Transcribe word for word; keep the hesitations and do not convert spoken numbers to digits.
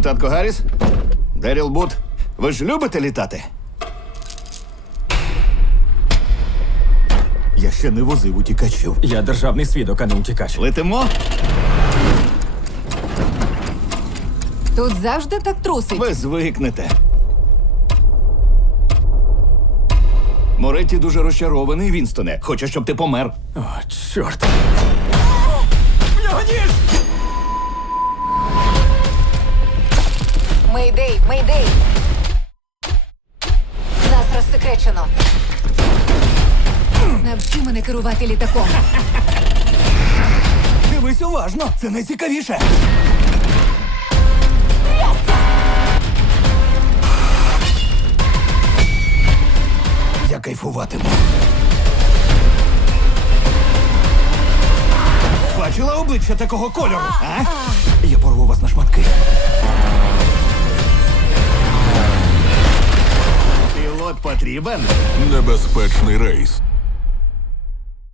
Депутатко Гарріс? Деріл Бут, ви ж любите літати? Я ще не возив утікачів. Я державний свідок, а не утікач. Летимо? Тут завжди так трусить. Ви звикнете. Моретті дуже розчарований, Вінстоне. Хоче, щоб ти помер. О, чорт. В нього ніж! Мейдей, мейдей! Нас розсекречено. Навчи мене керувати літаком. Дивись уважно, це найцікавіше. Я кайфуватиму. Бачила обличчя такого кольору, а? Я порву вас на шматки. Пілот потрібен? Небезпечний рейс.